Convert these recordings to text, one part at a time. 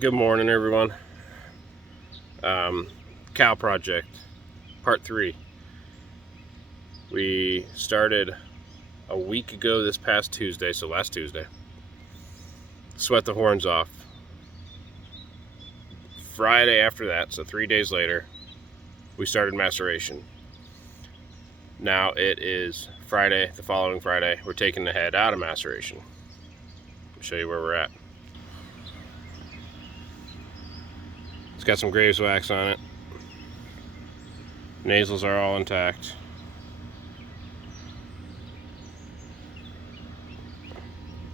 Good morning, everyone. Cow project, part 3. We started a week ago this past Tuesday, so last Tuesday. Sweat the horns off. Friday after that, so 3 days later, we started maceration. Now it is Friday, the following Friday. We're taking the head out of maceration. I'll show you where we're at. It's got some graves wax on it. Nasals are all intact.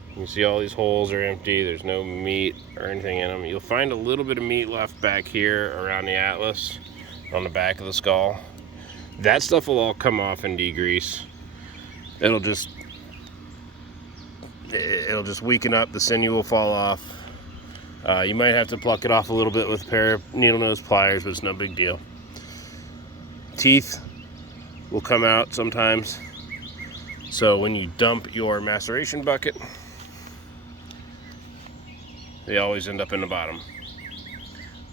You can see all these holes are empty. There's no meat or anything in them. You'll find a little bit of meat left back here around the atlas on the back of the skull. That stuff will all come off and degrease. It'll just weaken up. The sinew will fall off. You might have to pluck it off a little bit with a pair of needle nose pliers, but it's no big deal. Teeth will come out sometimes. So when you dump your maceration bucket, they always end up in the bottom.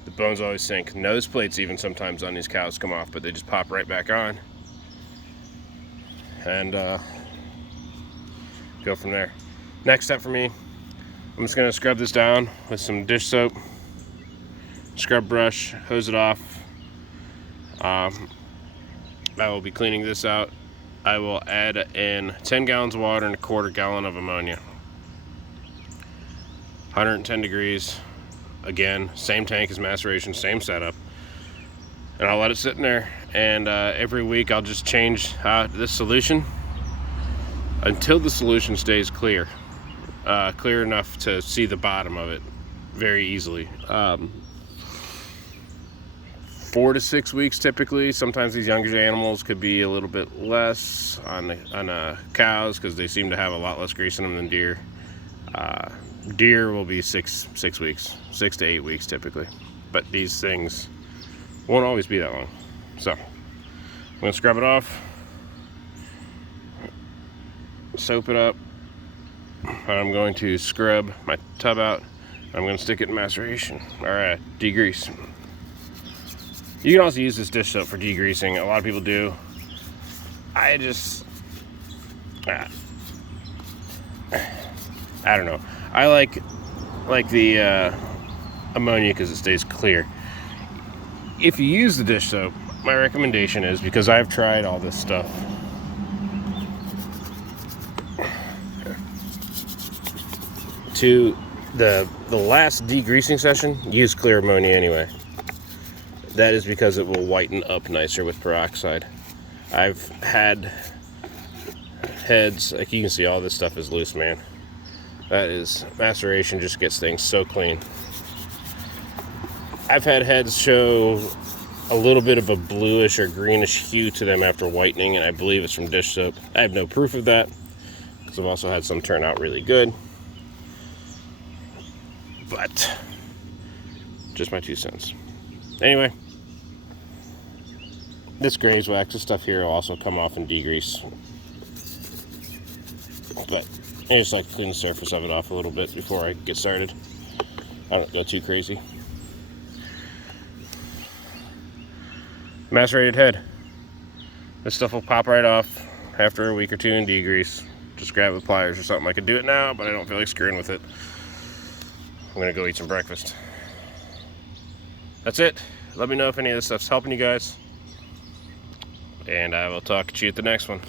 The bones always sink. Nose plates even sometimes on these cows come off, but they just pop right back on. And go from there. Next step for me, I'm just gonna scrub this down with some dish soap, scrub brush, hose it off. I will be cleaning this out. I will add in 10 gallons of water and a quarter gallon of ammonia. 110 degrees. Again, same tank as maceration, same setup. And I'll let it sit in there. And every week I'll just change this solution until the solution stays clear. Clear enough to see the bottom of it very easily. 4 to 6 weeks typically. Sometimes these younger animals could be a little bit less on cows because they seem to have a lot less grease in them than deer. Deer will be 6 weeks, 6 to 8 weeks typically, but these things won't always be that long. So I'm gonna scrub it off, soap it up. I'm going to scrub my tub out. I'm going to stick it in maceration. All right, degrease. You can also use this dish soap for degreasing. A lot of people do. I don't know. I like the ammonia because it stays clear. If you use the dish soap, my recommendation is, because I've tried all this stuff, to the last degreasing session, use clear ammonia anyway. That is because it will whiten up nicer with peroxide. I've had heads, like you can see all this stuff is loose, man. That is, maceration just gets things so clean. I've had heads show a little bit of a bluish or greenish hue to them after whitening, and I believe it's from dish soap. I have no proof of that, because I've also had some turn out really good. But just my 2 cents. Anyway, this graves wax, this stuff here will also come off and degrease. But I just like to clean the surface of it off a little bit before I get started. I don't go too crazy. Macerated head. This stuff will pop right off after a week or 2 and degrease. Just grab it with pliers or something. I could do it now, but I don't feel like screwing with it. I'm gonna go eat some breakfast. That's it. Let me know if any of this stuff's helping you guys. And I will talk to you at the next one.